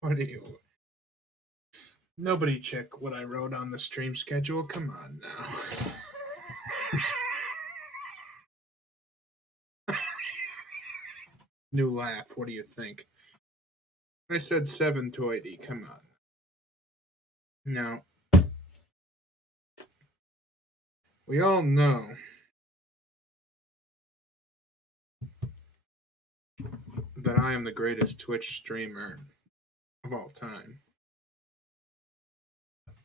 What do you? Nobody check what I wrote on the stream schedule. Come on now. New laugh. What do you think? I said 720. Come on. Now, we all know that I am the greatest Twitch streamer of all time.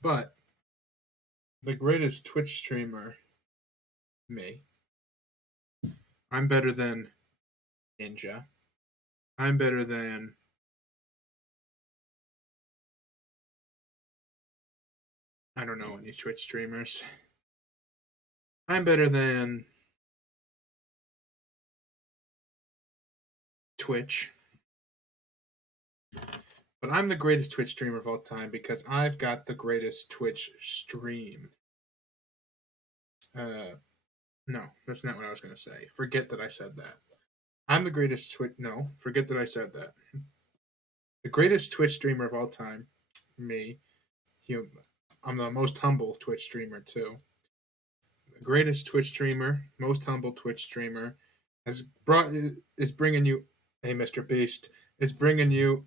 But the greatest Twitch streamer, me, I'm better than Ninja. I'm better than I don't know any Twitch streamers. I'm better than Twitch. But I'm the greatest Twitch streamer of all time because I've got the greatest Twitch stream. No, that's not what I was going to say. Forget that I said that. I'm the greatest Twitch. No, forget that I said that. The greatest Twitch streamer of all time, me. I'm the most humble Twitch streamer too. The greatest Twitch streamer, most humble Twitch streamer, is bringing you. Hey, Mr. Beast is bringing you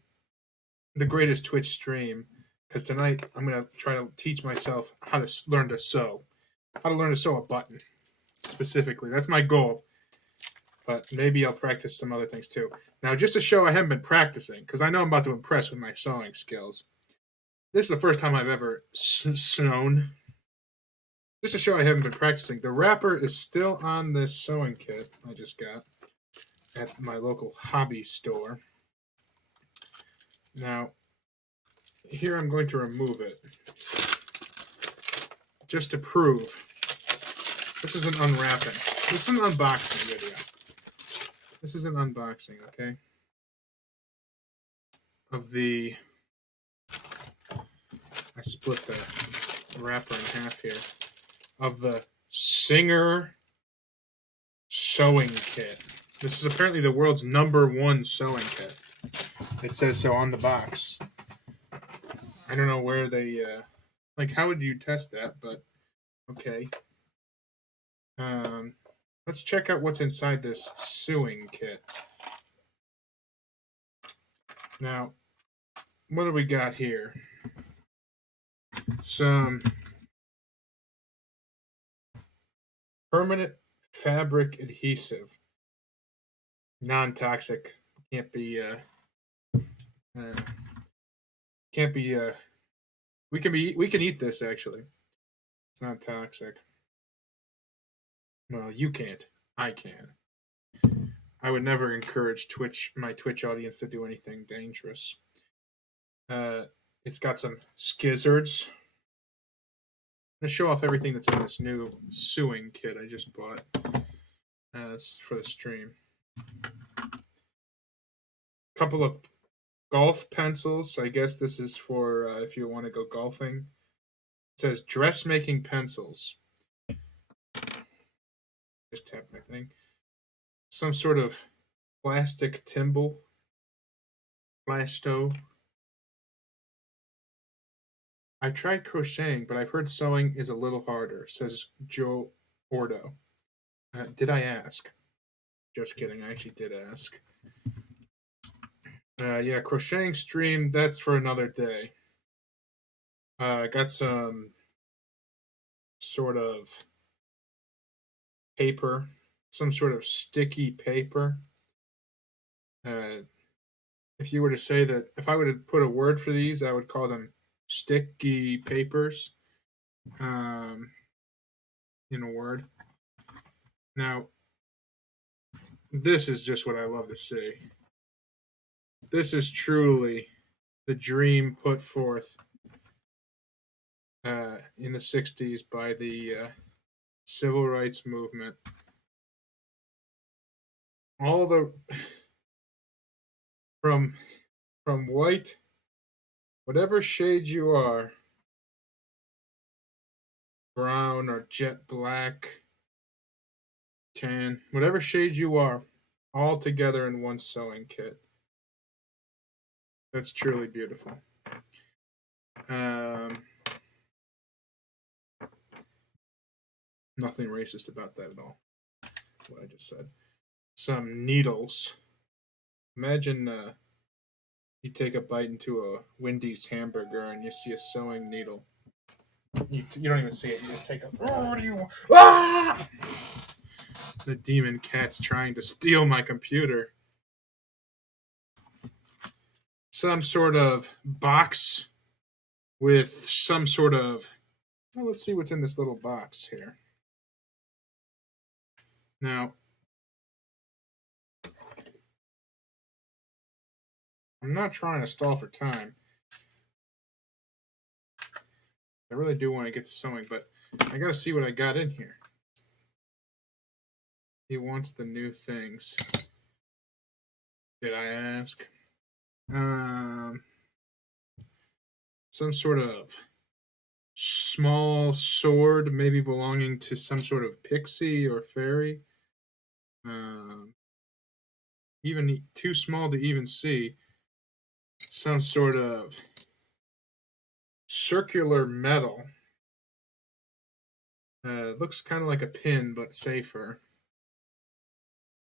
the greatest Twitch stream because tonight I'm gonna try to teach myself how to learn to sew, how to learn to sew a button specifically. That's my goal. But maybe I'll practice some other things too. Now, just to show I haven't been practicing, because I know I'm about to impress with my sewing skills. This is the first time I've ever sewn. Just to show I haven't been practicing. The wrapper is still on this sewing kit I just got at my local hobby store. Now, here I'm going to remove it. Just to prove. This is an unwrapping. This is an unboxing video. This is an unboxing, okay? Of the... I split the wrapper in half here. Of the Singer sewing kit. This is apparently the world's #1 sewing kit. It says so on the box. I don't know where they... like, how would you test that? But, okay. Let's check out what's inside this sewing kit. Now, what do we got here? Some permanent fabric adhesive, non-toxic. Can't be. Can't be. We can be. We can eat this actually. It's not toxic. Well, you can't. I can. I would never encourage my Twitch audience to do anything dangerous. It's got some skizzards. I'm gonna show off everything that's in this new sewing kit I just bought. It's for the stream. Couple of golf pencils. I guess this is for if you want to go golfing. It says dressmaking pencils. Just tap my thing. Some sort of plastic thimble. Plasto. I tried crocheting, but I've heard sewing is a little harder, says Joe Ordo. Did I ask? Just kidding. I actually did ask. Yeah, crocheting stream, that's for another day. I got some sort of paper, some sort of sticky paper. If you were to say that, if I were to put a word for these, I would call them sticky papers. In a word. Now, this is just what I love to see. This is truly the dream put forth in the 60s by the civil rights movement. All the from white, whatever shade you are, brown or jet black, tan, whatever shade you are, all together in one sewing kit. That's truly beautiful. Um, Nothing racist about that at all. What I just said. Some needles. Imagine you take a bite into a Wendy's hamburger and you see a sewing needle. You don't even see it. You just take a. Oh, what do you want? Ah! The demon cat's trying to steal my computer. Some sort of box with some sort of. Well, let's see what's in this little box here. Now, I'm not trying to stall for time. I really do want to get to sewing, but I gotta see what I got in here. He wants the new things. Did I ask? Um, some sort of small sword, maybe belonging to some sort of pixie or fairy. Um, Even too small to even see. Some sort of circular metal. Looks kind of like a pin, but safer.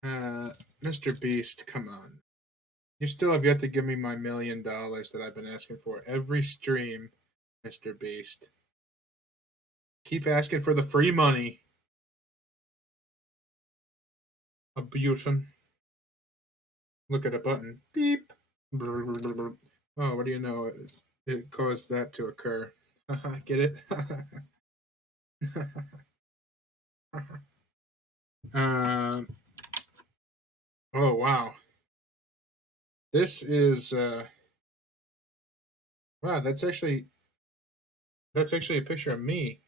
Mr. Beast, come on. You still have yet to give me my $1 million that I've been asking for every stream, Mr. Beast. Keep asking for the free money. A button. Look at a button. Beep. Oh, what do you know? It caused that to occur. Get it? um. Oh wow. This is wow. That's actually a picture of me.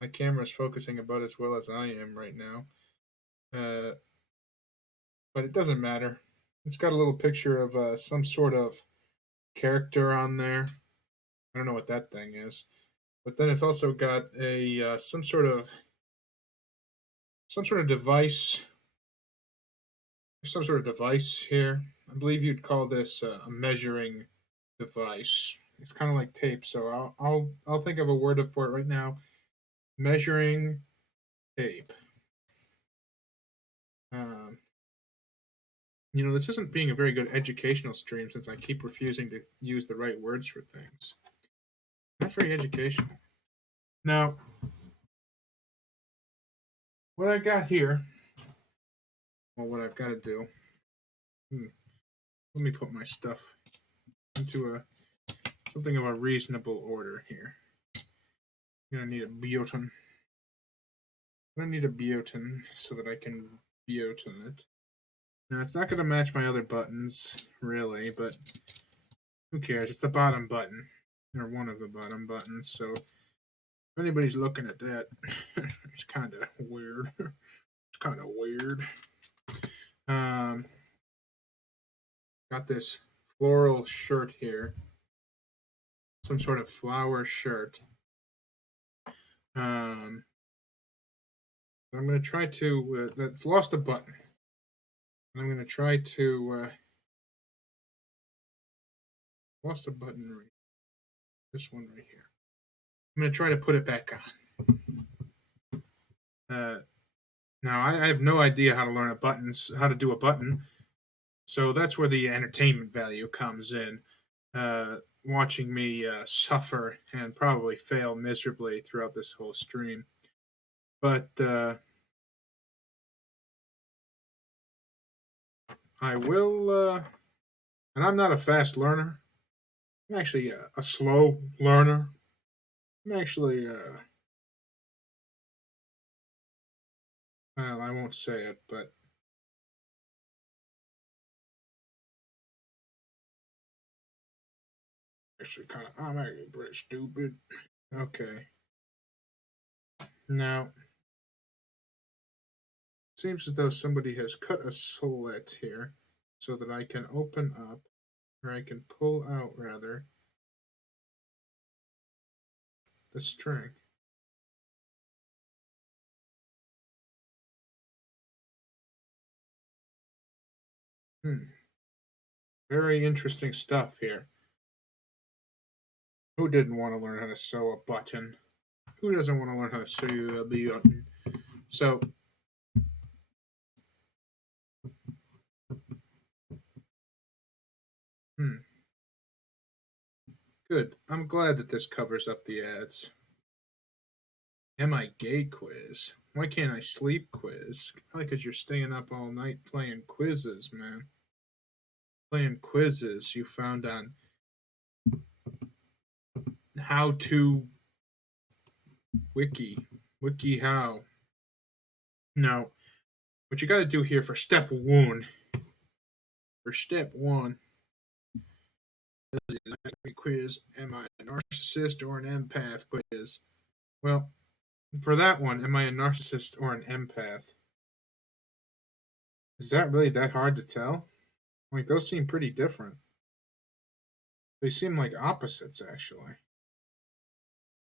My camera's focusing about as well as I am right now. Uh, but it doesn't matter. It's got a little picture of some sort of character on there. I don't know what that thing is. But then it's also got a some sort of device, some sort of device here. I believe you'd call this a measuring device. It's kind of like tape, so I'll think of a word for it right now. Measuring tape. Um, this isn't being a very good educational stream since I keep refusing to use the right words for things. Not very educational. Now, what I got here, well, what I've got to do, let me put my stuff into something of a reasonable order here. I'm gonna need a button. I'm gonna need a button so that I can button it. Now it's not gonna match my other buttons, really, but who cares? It's the bottom button. Or one of the bottom buttons, so if anybody's looking at that, it's kinda weird. It's kinda weird. Um Got this floral shirt here. Some sort of flower shirt. Um I'm gonna try to that's lost a button. I'm gonna try to lost a button right. This one right here. I'm gonna try to put it back on. Uh, Now I have no idea how to learn how to do a button. So that's where the entertainment value comes in. Watching me suffer and probably fail miserably throughout this whole stream. But I will, and I'm not a fast learner. I'm actually a slow learner. I'm actually, well, I won't say it, but actually I'm actually pretty stupid. Okay. Now, seems as though somebody has cut a slit here so that I can open up, or I can pull out rather, the string. Hmm. Very interesting stuff here. Who didn't want to learn how to sew a button? Who doesn't want to learn how to sew a button? So, hmm, good. I'm glad that this covers up the ads. Am I gay quiz? Why can't I sleep quiz? Probably because you're staying up all night playing quizzes, man. Playing quizzes you found on how to wiki how. Now, what you got to do here for step one, quiz, am I a narcissist or an empath quiz? Well, for that one, am I a narcissist or an empath? Is that really that hard to tell? Like, those seem pretty different. They seem like opposites, actually,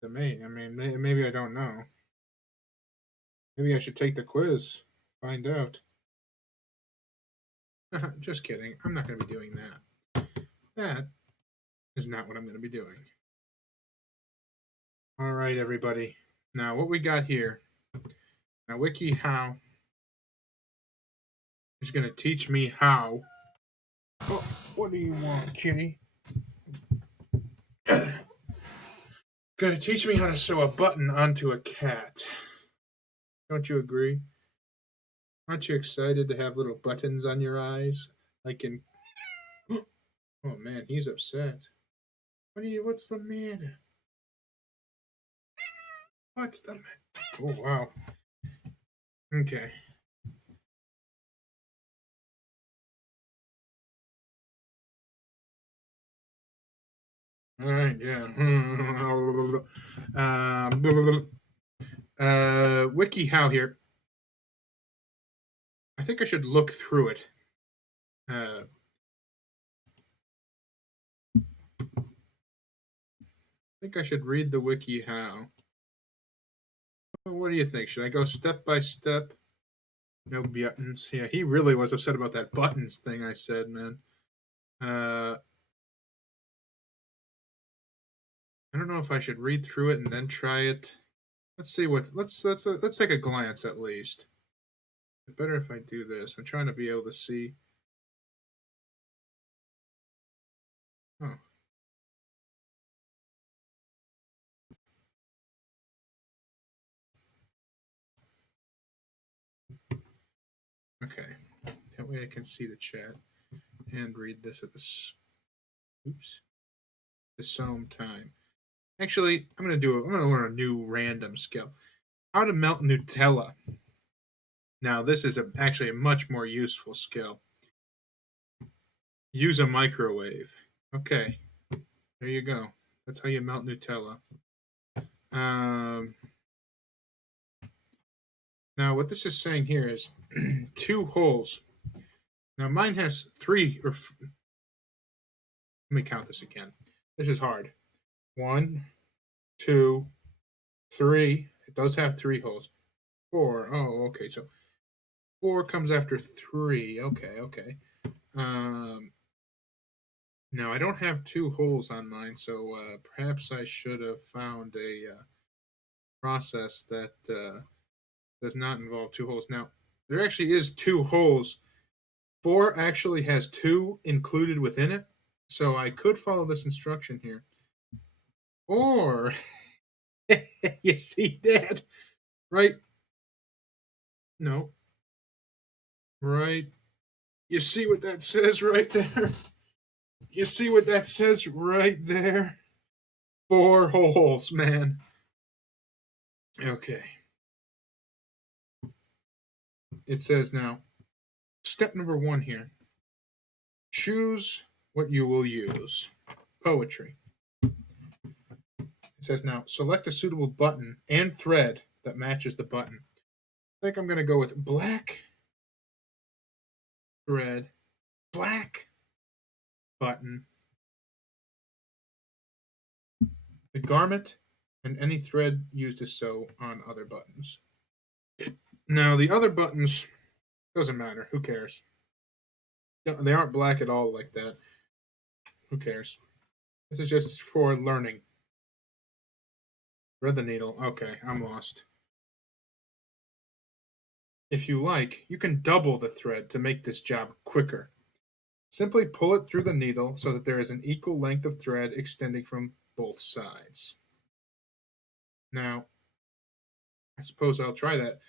to me. I mean, maybe I don't know. Maybe I should take the quiz, find out. Just kidding. I'm not going to be doing that. That is not what I'm going to be doing. All right, everybody. Now, what we got here. Now, WikiHow is going to teach me how. Oh, what do you want, kitty? Going to teach me how to sew a button onto a cat. Don't you agree? Aren't you excited to have little buttons on your eyes? Like in. Oh man, he's upset. What's the matter? What's the matter? Oh wow. Okay. All right. Yeah. WikiHow here. I think I should look through it. I think I should read the WikiHow. What do you think? Should I go step by step? No buttons. Yeah, he really was upset about that buttons thing I said, man. Uh, I don't know if I should read through it and then try it. Let's see what. Let's take a glance at least. Better if I do this. I'm trying to be able to see. Oh, okay. That way I can see the chat and read this at the same time. Actually, I'm gonna learn a new random skill. How to melt Nutella. Now, this is actually a much more useful skill. Use a microwave. Okay, there you go. That's how you melt Nutella. Um, Now, what this is saying here is two holes. Now, mine has three, let me count this again. This is hard. One, two, three. It does have three holes. Four. Oh, okay. So four comes after three. Okay, okay. Um, Now, I don't have two holes on mine, so perhaps I should have found a process that does not involve two holes. Now, there actually is two holes. Four actually has two included within it, so I could follow this instruction here. Or, you see that? Right? No. Right? You see what that says right there? You see what that says right there? Four holes, man. Okay. It says now, step number one here, choose what you will use. Poetry. It says now, select a suitable button and thread that matches the button. I think I'm going to go with black thread, black button, the garment, and any thread used to sew on other buttons. Now, the other buttons, doesn't matter. Who cares? No, they aren't black at all like that. Who cares? This is just for learning. Thread the needle. Okay, I'm lost. If you like, you can double the thread to make this job quicker. Simply pull it through the needle so that there is an equal length of thread extending from both sides. Now, I suppose I'll try that.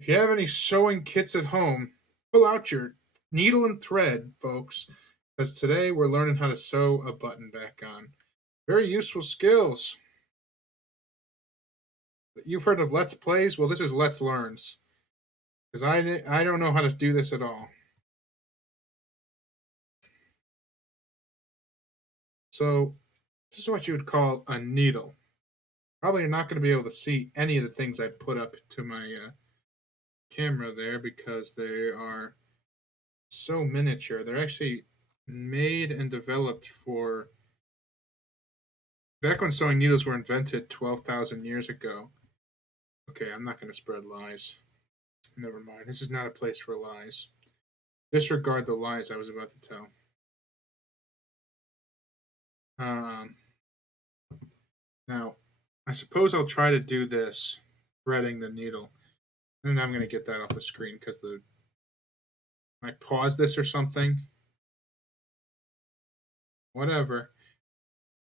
If you have any sewing kits at home, pull out your needle and thread, folks, because today we're learning how to sew a button back on. Very useful skills. You've heard of Let's Plays? Well, this is Let's Learns, because I don't know how to do this at all. So, this is what you would call a needle. Probably not going to be able to see any of the things I put up to my camera there because they are so miniature. They're actually made and developed for back when sewing needles were invented 12,000 years ago. Okay, I'm not going to spread lies. Never mind. This is not a place for lies. Disregard the lies I was about to tell. Um, Now, I suppose I'll try to do this, threading the needle. And I'm going to get that off the screen because the. I pause this or something. Whatever.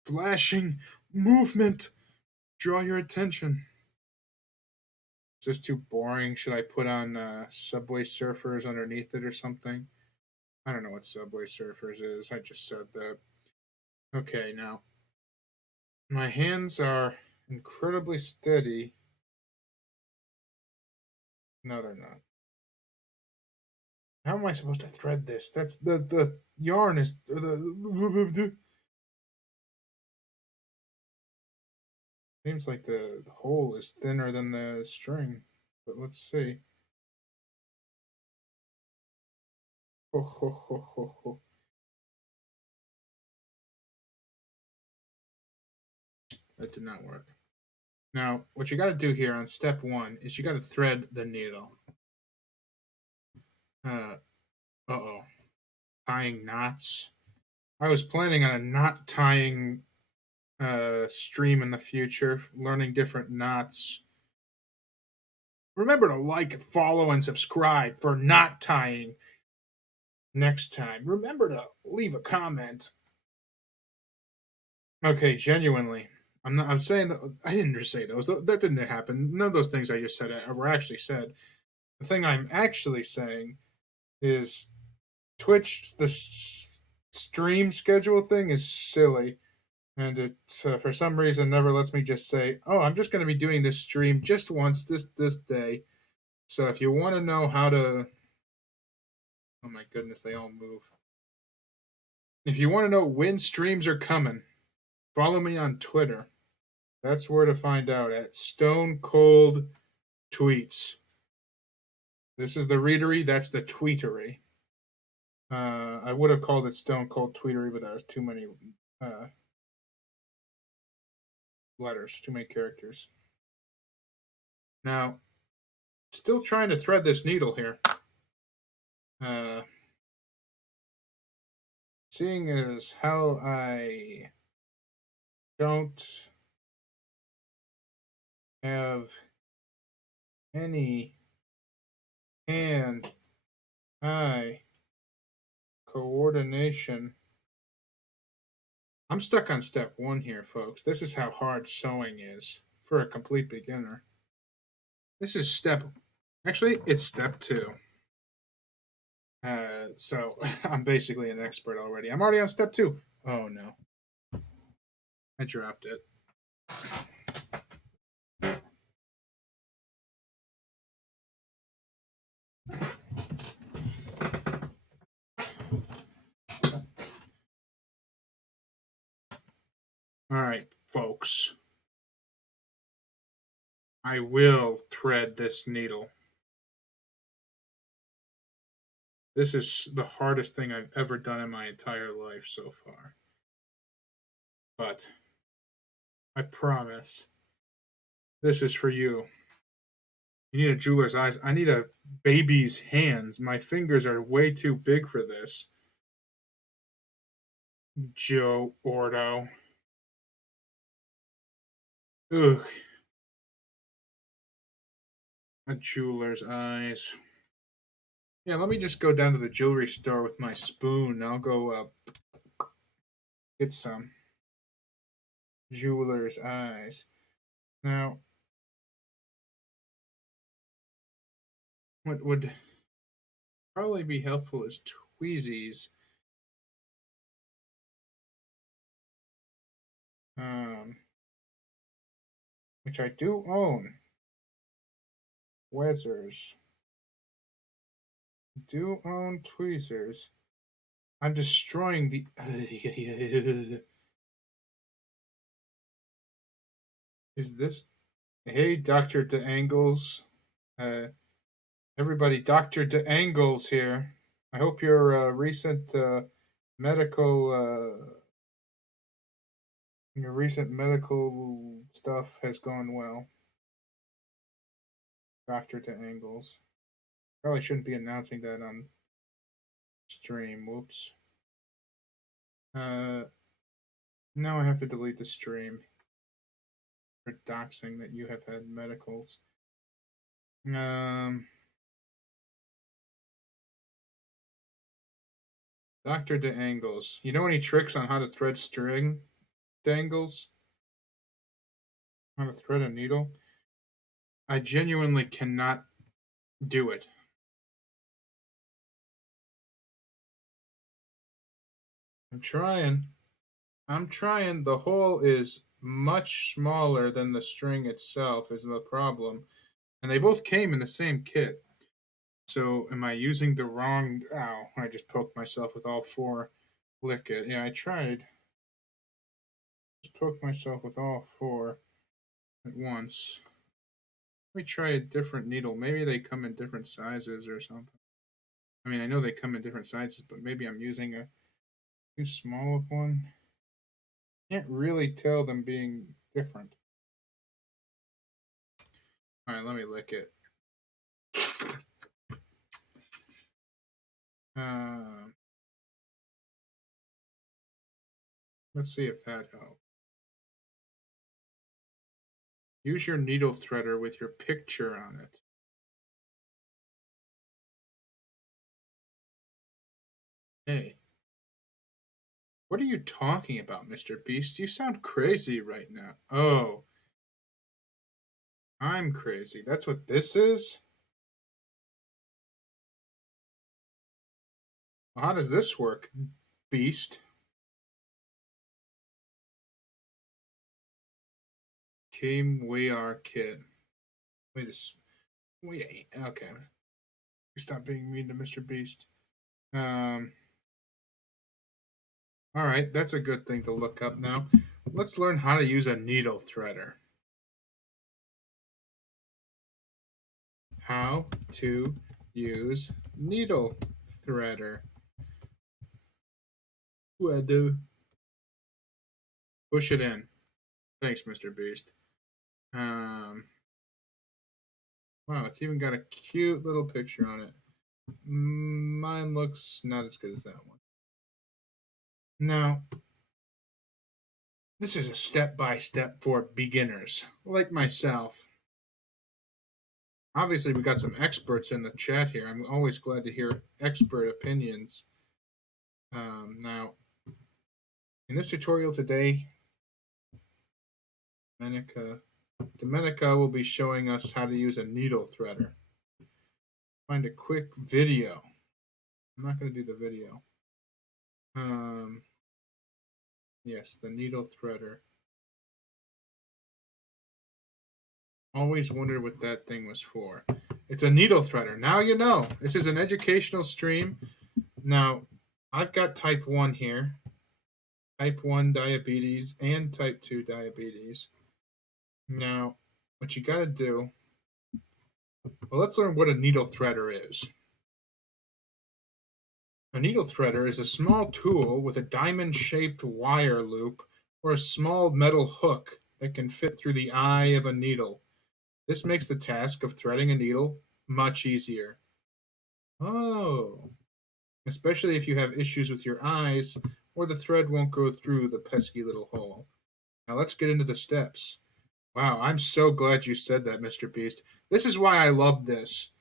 Flashing movement. Draw your attention. Is this too boring? Should I put on Subway Surfers underneath it or something? I don't know what Subway Surfers is. I just said that. Okay, now. My hands are incredibly steady. No, they're not. How am I supposed to thread this? That's the yarn is the seems like the hole is thinner than the string. But let's see. Ho ho ho ho ho. That did not work. Now, what you got to do here on step one is you got to thread the needle. Oh, tying knots. I was planning on a knot tying stream in the future, learning different knots. Remember to like, follow, and subscribe for knot tying next time. Remember to leave a comment. Okay, genuinely. I'm not. I'm saying that I didn't just say those. That didn't happen. None of those things I just said were actually said. The thing I'm actually saying is Twitch. The stream schedule thing is silly, and it for some reason never lets me just say, "Oh, I'm just going to be doing this stream just once this day." So if you want to know how to, oh my goodness, they all move. If you want to know when streams are coming, follow me on Twitter. That's where to find out at Stone Cold Tweets. This is the readery. That's the tweetery. I would have called it Stone Cold Tweetery, but that was too many uh, letters, too many characters. Now, still trying to thread this needle here. Uh, Seeing as how I don't have any hand eye coordination. I'm stuck on step one here, folks. This is how hard sewing is for a complete beginner. This is actually, it's step two. So I'm basically an expert already. I'm already on step two. Oh no. I dropped it. All right, folks. I will thread this needle. This is the hardest thing I've ever done in my entire life so far. But I promise this is for you. You need a jeweler's eyes. I need a baby's hands. My fingers are way too big for this. Joe Ordo. Ugh. A jeweler's eyes. Yeah, let me just go down to the jewelry store with my spoon. I'll go get some jeweler's eyes. Now, what would probably be helpful is tweezies. Um, which I do own. Wezzers. Do own tweezers. I'm destroying the. Is this? Hey, Dr. DeAngles. Uh, everybody, Dr. DeAngles here. I hope your recent medical your recent medical stuff has gone well. Dr. DeAngles. Probably shouldn't be announcing that on stream. Whoops. Uh, now I have to delete the stream for doxing that you have had medicals. Dr. DeAngles. You know any tricks on how to thread string dangles? How to thread a needle? I genuinely cannot do it. I'm trying. I'm trying. The hole is much smaller than the string itself, is the problem. And they both came in the same kit. So am I using the wrong. Ow, I just poked myself with all four. Lick it. Yeah, I tried. Just poked myself with all four at once. Let me try a different needle. Maybe they come in different sizes or something. I mean, I know they come in different sizes, but maybe I'm using a too small of one. Can't really tell them being different. All right, let me lick it. Uh, let's see if that helps. Use your needle threader with your picture on it. Hey, what are you talking about, Mr. Beast? You sound crazy right now. Oh, I'm crazy. That's what this is? Well, how does this work, Beast? Team We Are Kid. Wait a wait. Okay, stop being mean to Mr. Beast. Um. All right, that's a good thing to look up now. Let's learn how to use a needle threader. How to use needle threader. Threader. Push it in. Thanks, Mr. Beast. Um. Wow, it's even got a cute little picture on it. Mine looks not as good as that one. Now, this is a step by step for beginners like myself. Obviously, we got some experts in the chat here. I'm always glad to hear expert opinions. Now, in this tutorial today, Domenica will be showing us how to use a needle threader. Find a quick video. I'm not going to do the video. Yes, the needle threader. Always wondered what that thing was for. It's a needle threader. Now you know. This is an educational stream. Now, I've got type 1 here. Type 1 diabetes and type 2 diabetes. Now, what you got to do, well, let's learn what a needle threader is. A needle threader is a small tool with a diamond-shaped wire loop or a small metal hook that can fit through the eye of a needle. This makes the task of threading a needle much easier. Oh, especially if you have issues with your eyes or the thread won't go through the pesky little hole. Now let's get into the steps. Wow, I'm so glad you said that, Mr. Beast. This is why I love this.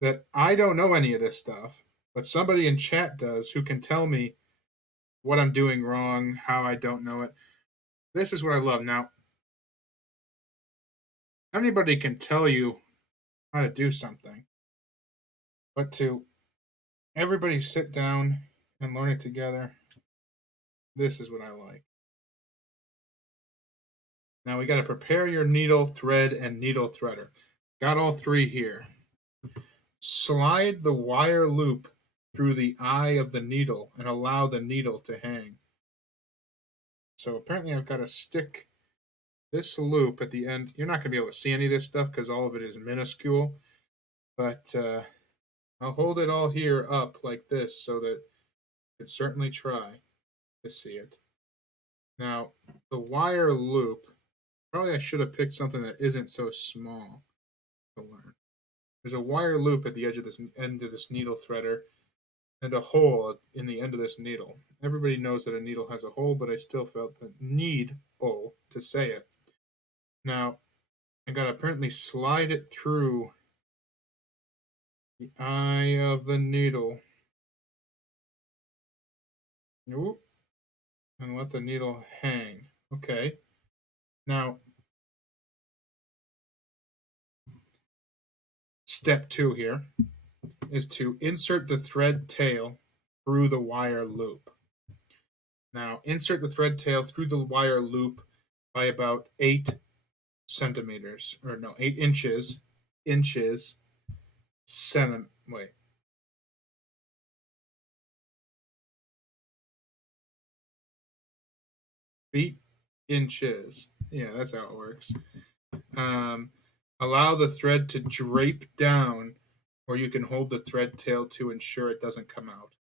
That I don't know any of this stuff, but somebody in chat does who can tell me what I'm doing wrong, how I don't know it. This is what I love. Now, anybody can tell you how to do something, but to everybody sit down and learn it together, this is what I like. Now we got to prepare your needle, thread, and needle threader. Got all three here. Slide the wire loop through the eye of the needle and allow the needle to hang. So apparently I've got to stick this loop at the end. You're not going to be able to see any of this stuff because all of it is minuscule, but I'll hold it all here up like this so that you could certainly try to see it. Now, the wire loop, probably I should have picked something that isn't so small to learn. There's a wire loop at the edge of this end of this needle threader and a hole in the end of this needle. Everybody knows that a needle has a hole, but I still felt the need to say it. Now, I gotta apparently slide it through the eye of the needle. Oop, and let the needle hang. Okay. Now, step 2 here is to insert the thread tail through the wire loop. Now, insert the thread tail through the wire loop by about 8 centimeters, or no, 8 inches. Wait. Feet, inches. Yeah, that's how it works. Allow the thread to drape down, or you can hold the thread tail to ensure it doesn't come out.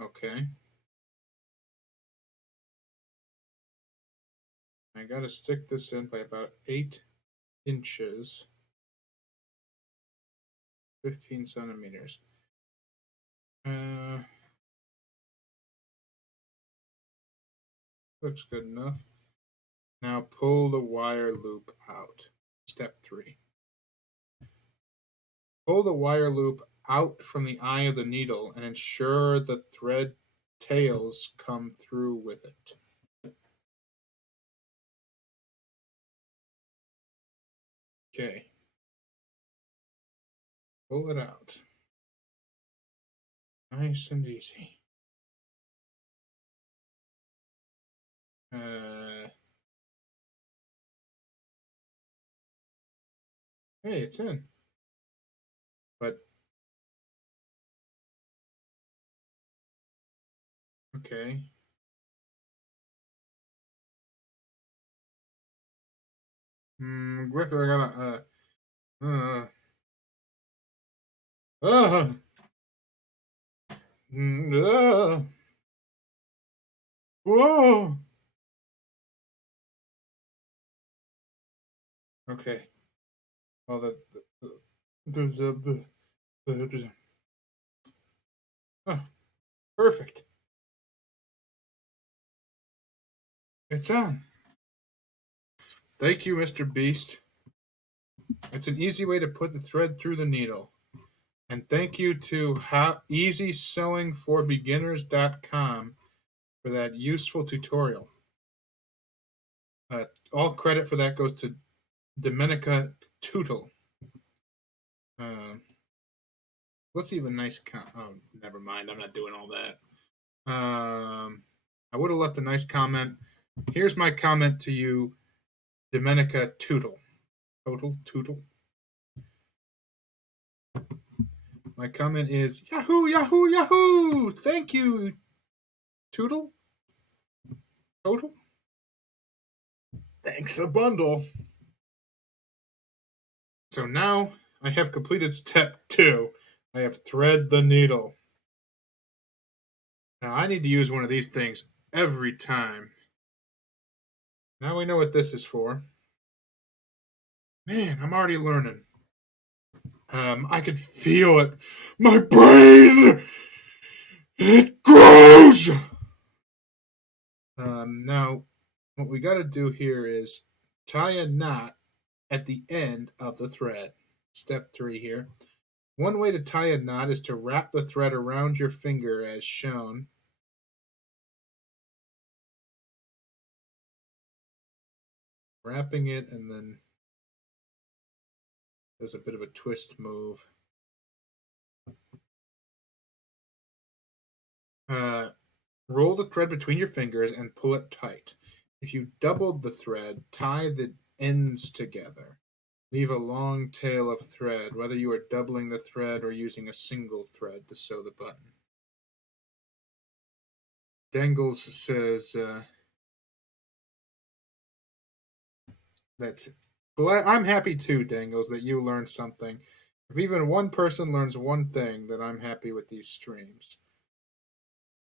Okay. I gotta stick this in by about 8 inches, 15 centimeters. Looks good enough. Now pull the wire loop out. Step 3. Pull the wire loop out from the eye of the needle and ensure the thread tails come through with it. Okay. Pull it out. Nice and easy. Hey, it's in. But okay. Griffith, I gotta uh, whoa. Okay. Well, oh, perfect. It's on. Thank you, Mr. Beast. It's an easy way to put the thread through the needle. And thank you to easysewingforbeginners.com for that useful tutorial. All credit for that goes to Domenica Tootle. Let's leave a nice oh, never mind. I'm not doing all that. I would have left a nice comment. Here's my comment to you, Domenica Tootle. Tootle. My comment is Yahoo, Yahoo, Yahoo! Thank you, Tootle. Total. Thanks a bundle. So now I have completed step 2. I have thread the needle. Now I need to use one of these things every time. Now we know what this is for. Man, I'm already learning. I could feel it. My brain, it grows. Now, what we got to do here is tie a knot at the end of the thread. Step 3 here. One way to tie a knot is to wrap the thread around your finger as shown. Wrapping it and then there's a bit of a twist move. Roll the thread between your fingers and pull it tight. If you doubled the thread, tie the ends together. Leave a long tail of thread, whether you are doubling the thread or using a single thread to sew the button. Dangles says that. Well, I'm happy too, Dangles, that you learned something. If even one person learns one thing, then I'm happy with these streams.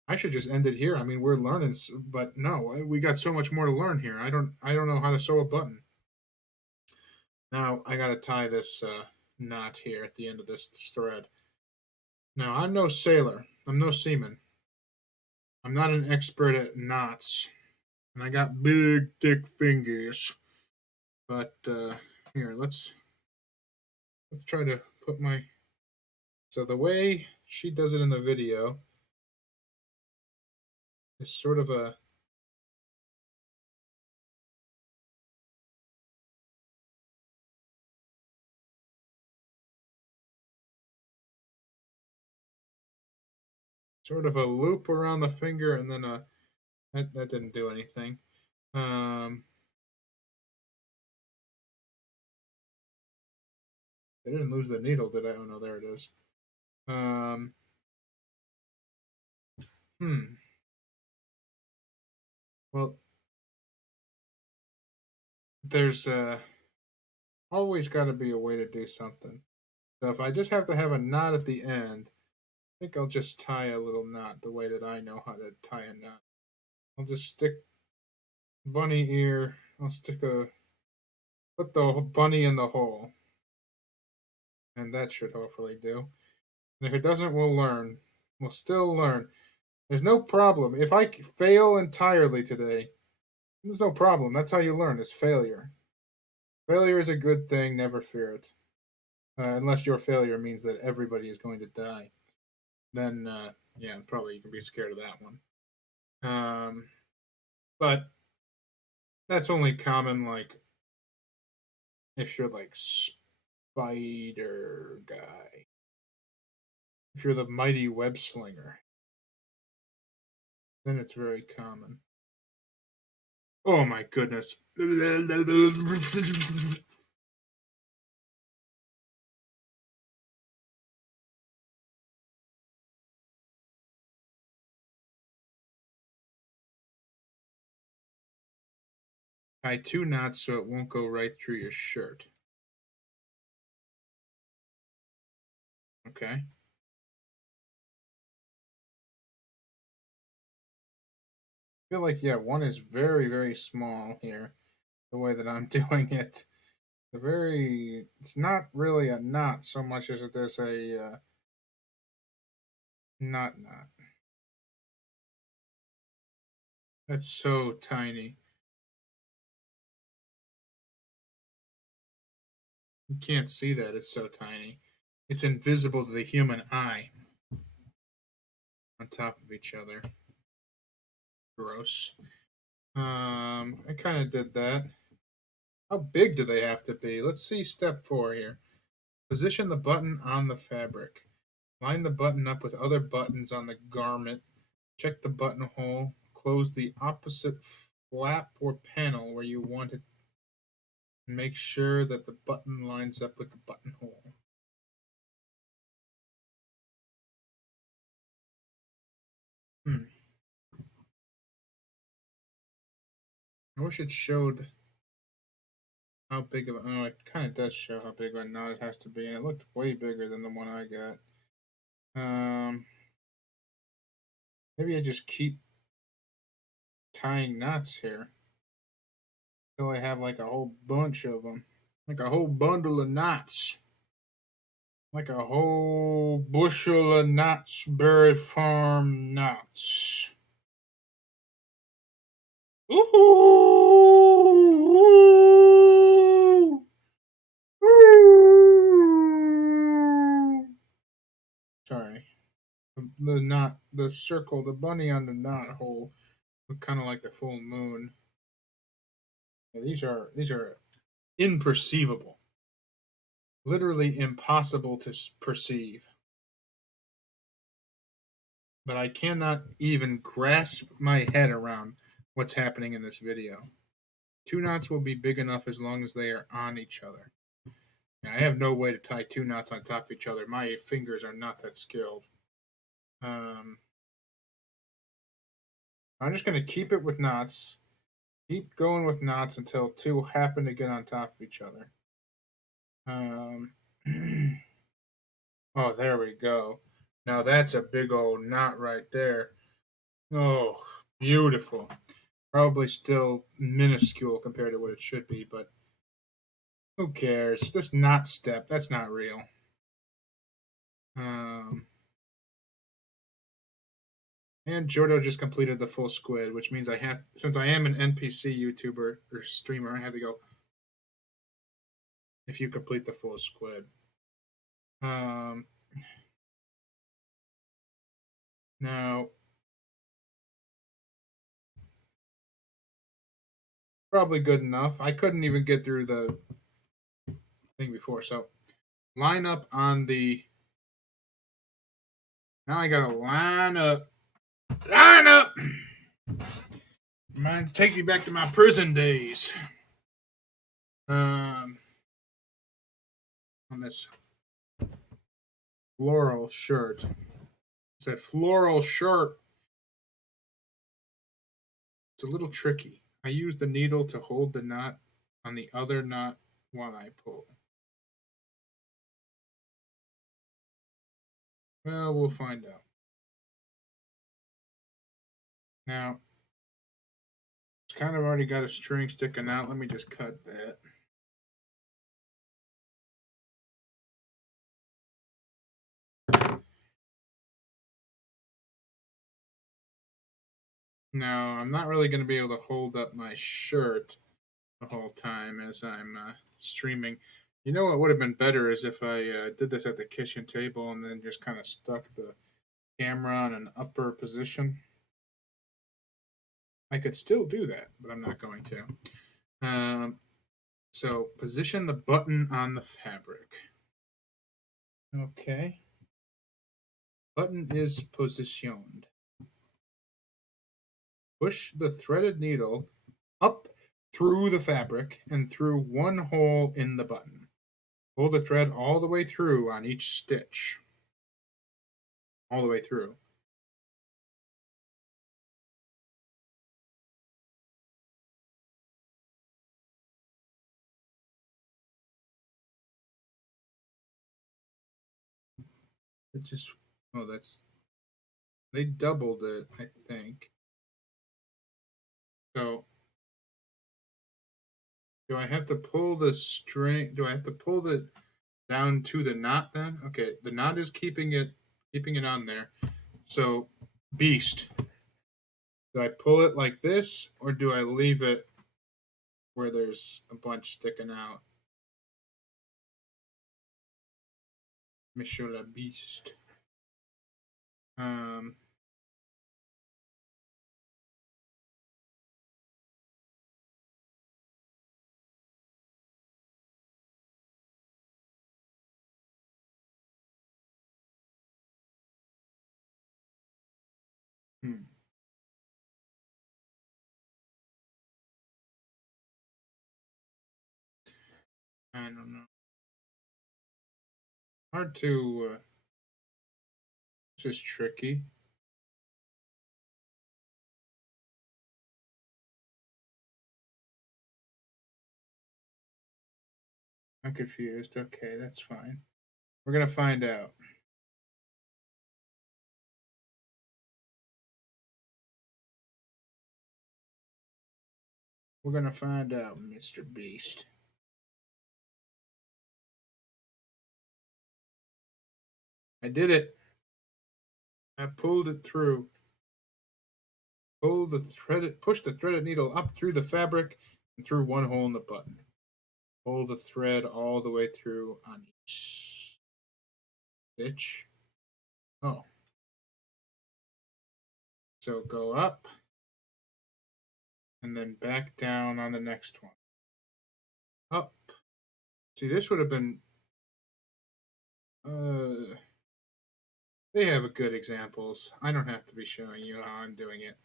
I should just end it here. I mean, we're learning, but no, we got so much more to learn here. I don't know how to sew a button. Now I got to tie this knot here at the end of this thread. Now I'm no sailor. I'm no seaman. I'm not an expert at knots, and I got big, thick fingers. But here, let's try to put my. So the way she does it in the video is sort of a loop around the finger, and then that didn't do anything. I didn't lose the needle, did I? Oh no, there it is. Um, hmm. Well, there's always got to be a way to do something. So if I just have to have a knot at the end, I think I'll just tie a little knot the way that I know how to tie a knot. I'll just stick bunny ear. I'll put the bunny in the hole, and that should hopefully do. And if it doesn't, we'll learn. We'll still learn. There's no problem. If I fail entirely today, there's no problem. That's how you learn, is failure. Failure is a good thing. Never fear it. Unless your failure means that everybody is going to die. Then, yeah, probably you can be scared of that one. But that's only common, like, if you're like Spider Guy. If you're the mighty web slinger, then it's very common. Oh my goodness. Tie 2 knots so it won't go right through your shirt. Okay. I feel like, yeah, one is very, very small here, the way that I'm doing it. It's not really a knot so much as it is a knot. That's so tiny. You can't see that. It's so tiny. It's invisible to the human eye on top of each other. Gross. I kind of did that. How big do they have to be? Let's see step 4 here. Position the button on the fabric. Line the button up with other buttons on the garment. Check the buttonhole. Close the opposite flap or panel where you want it. Make sure that the button lines up with the buttonhole. I wish it showed how big of a. Oh, it kind of does show how big of a knot it has to be, and it looked way bigger than the one I got. Maybe I just keep tying knots here until I have like a whole bunch of them, like a whole bundle of knots. like a whole bushel of Knott's Berry Farm nuts. Ooh, ooh. Sorry, the knot, the circle, the bunny on the knot hole look kind of like the full moon. Yeah, these are imperceivable, literally impossible to perceive. But I cannot even grasp my head around what's happening in this video. Two knots will be big enough as long as they are on each other. Now, I have no way to tie two knots on top of each other. My fingers are not that skilled. Um, I'm just going to keep it with knots. Keep going with knots until two happen to get on top of each other. Um, oh, there we go. Now that's a big old knot right there. Oh, beautiful. Probably still minuscule compared to what it should be, but who cares? This knot step, that's not real. Um, and Jordo just completed the full squid, which means I have, since I am an NPC YouTuber or streamer, I have to go if you complete the full squid. Um, now, probably good enough. I couldn't even get through the thing before, so line up on the. Now I gotta line up. Line up! Mine take me back to my prison days. Um, on this floral shirt. It's a floral shirt. It's a little tricky. I use the needle to hold the knot on the other knot while I pull. Well, we'll find out. Now, it's kind of already got a string sticking out. Let me just cut that. Now, I'm not really going to be able to hold up my shirt the whole time as I'm streaming. You know what would have been better is if I did this at the kitchen table and then just kind of stuck the camera on an upper position. I could still do that, but I'm not going to. So position the button on the fabric. Okay. Button is positioned. Push the threaded needle up through the fabric and through one hole in the button. Pull the thread all the way through on each stitch. All the way through. It just, oh, that's, they doubled it, I think. So, do I have to pull the string? Do I have to pull it down to the knot then? Okay, the knot is keeping it on there. So, beast. Do I pull it like this, or do I leave it where there's a bunch sticking out? Monsieur la Beast. Um, hmm, I don't know. Hard to. This is tricky. I'm confused. Okay, that's fine. We're gonna find out. We're gonna find out, Mr. Beast. I did it. I pulled it through. Push the threaded needle up through the fabric and through one hole in the button. Pull the thread all the way through on each stitch. Oh. So go up and then back down on the next one. Up. See, this would have been. They have good examples. I don't have to be showing you how I'm doing it.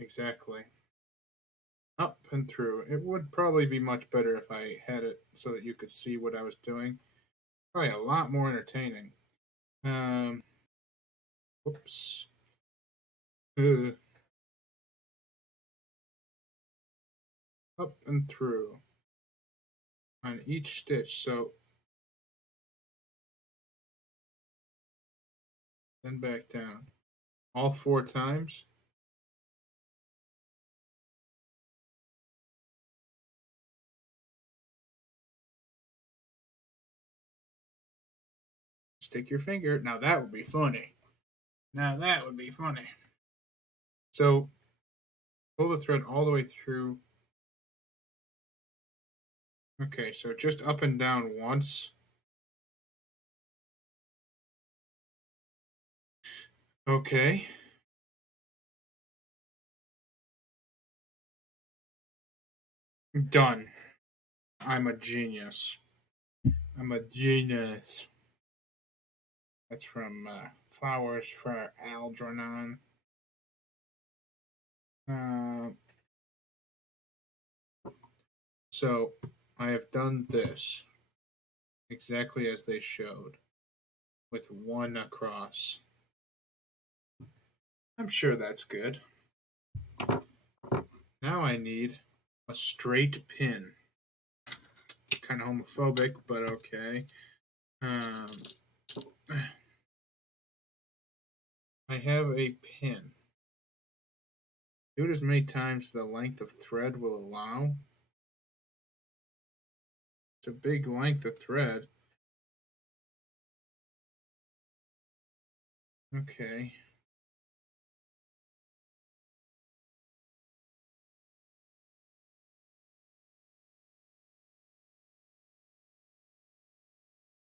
Exactly. Up and through. It would probably be much better if I had it so that you could see what I was doing. Probably a lot more entertaining. Whoops. Uh, Up and through on each stitch. So then back down. All 4 times. Stick your finger. Now that would be funny. Now that would be funny. So pull the thread all the way through. Okay, so just up and down once. Okay. Done. I'm a genius. I'm a genius. That's from Flowers for Algernon. Uh, so I have done this exactly as they showed, with one across. I'm sure that's good. Now I need a straight pin. Kind of homophobic, but okay. Um, I have a pin. Do it as many times as the length of thread will allow. It's a big length of thread. Okay.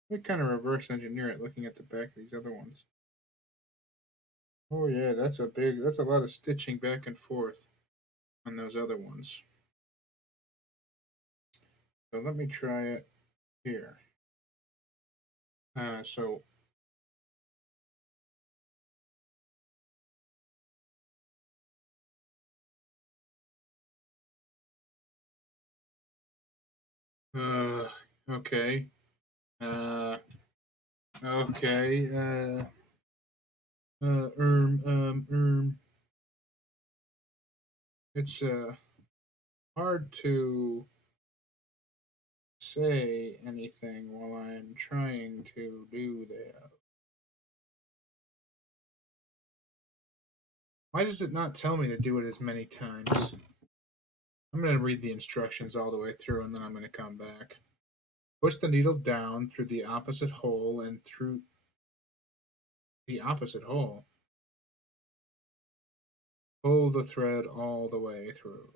We kind of reverse engineer it looking at the back of these other ones. Oh yeah, that's a lot of stitching back and forth on those other ones. So let me try it here. So uh, okay. Uh, okay. Uh, um, um, um. It's hard to say anything while I'm trying to do that. Why does it not tell me to do it as many times? I'm going to read the instructions all the way through and then I'm going to come back. Push the needle down through the opposite hole and through the opposite hole. Pull the thread all the way through.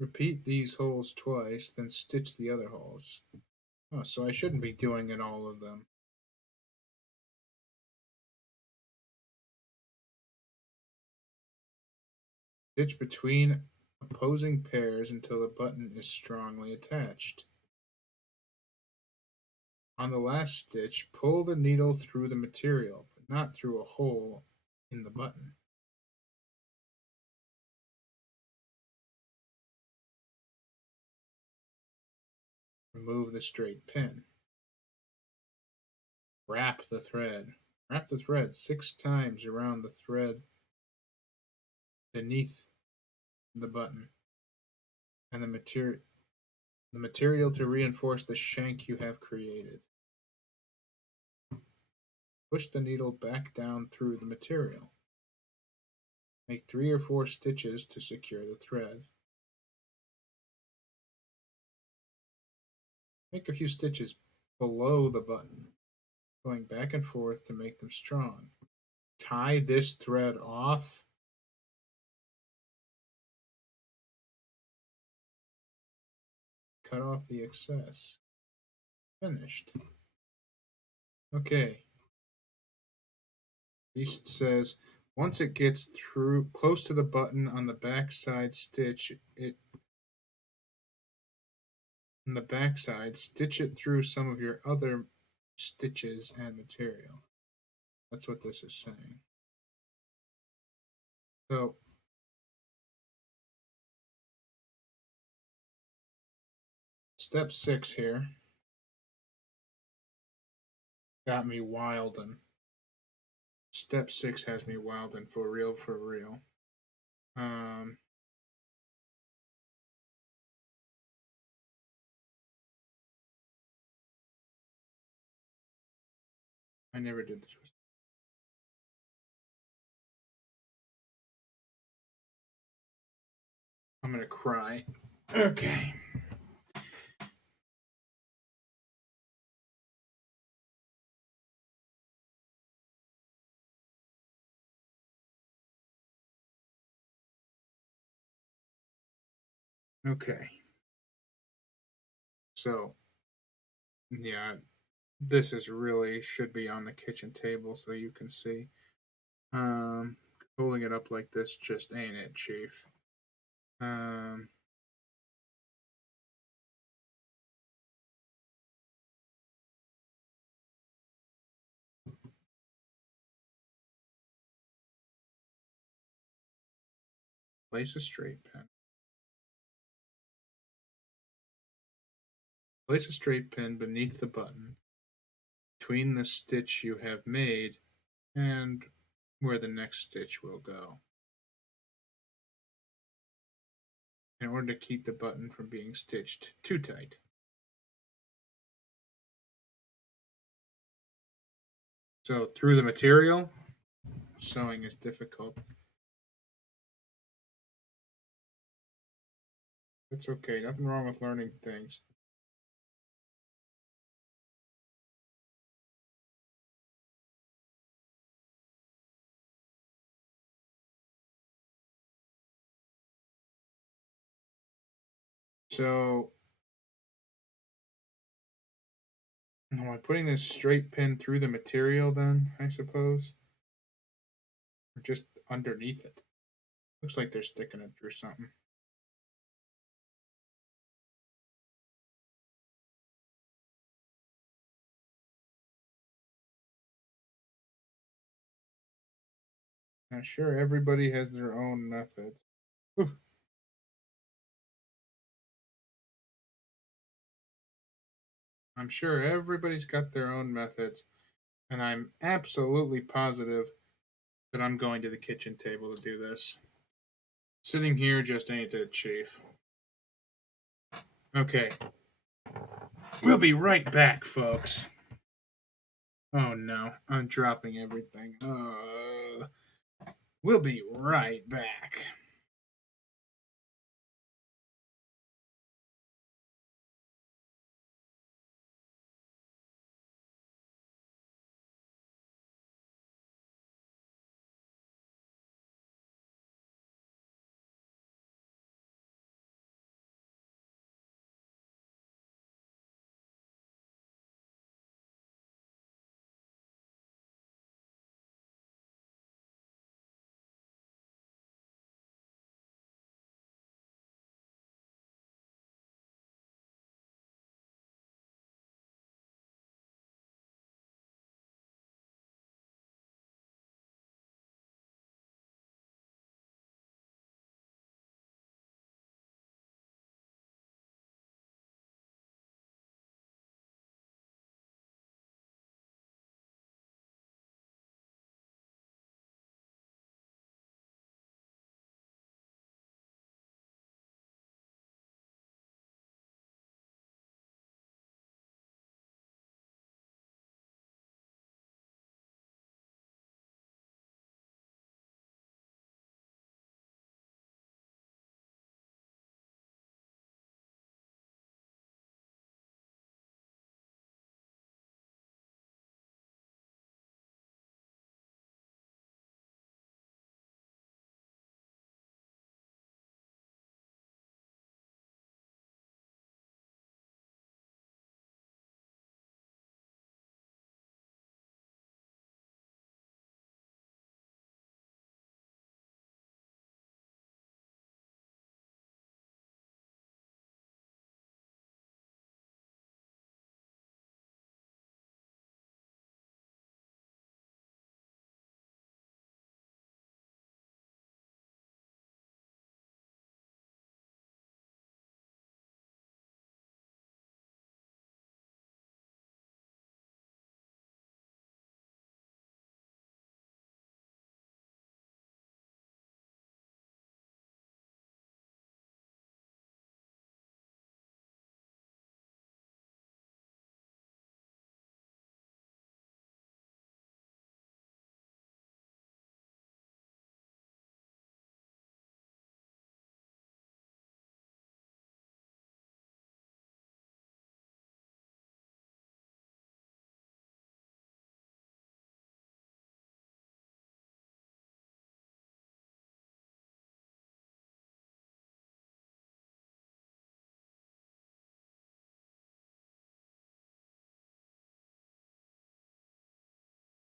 Repeat these holes twice, then stitch the other holes. Oh, so I shouldn't be doing it all of them. Stitch between opposing pairs until the button is strongly attached. On the last stitch, pull the needle through the material, but not through a hole in the button. Remove the straight pin. Wrap the thread. Wrap the thread 6 times around the thread beneath the button and the material to reinforce the shank you have created. Push the needle back down through the material. Make 3 or 4 stitches to secure the thread. Make a few stitches below the button, going back and forth to make them strong. Tie this thread off. Cut off the excess. Finished. Okay. Beast says once it gets through close to the button on the backside stitch it on the backside, stitch it through some of your other stitches and material. That's what this is saying. So step 6 here got me wildin'. Step 6 has me wildin' for real, for real. I never did this. I'm gonna cry. Okay. Okay. So, yeah, this is really should be on the kitchen table so you can see. Holding it up like this just ain't it, Chief. Place a straight pin. Place a straight pin beneath the button, between the stitch you have made and where the next stitch will go, in order to keep the button from being stitched too tight. So through the material, sewing is difficult. It's okay, nothing wrong with learning things. So, am I putting this straight pin through the material then, I suppose? Or just underneath it? Looks like they're sticking it through something. Now, sure, everybody has their own methods. Oof. I'm sure everybody's got their own methods, and I'm absolutely positive that I'm going to the kitchen table to do this. Sitting here just ain't it, Chief. Okay. We'll be right back, folks. Oh no, I'm dropping everything. We'll be right back.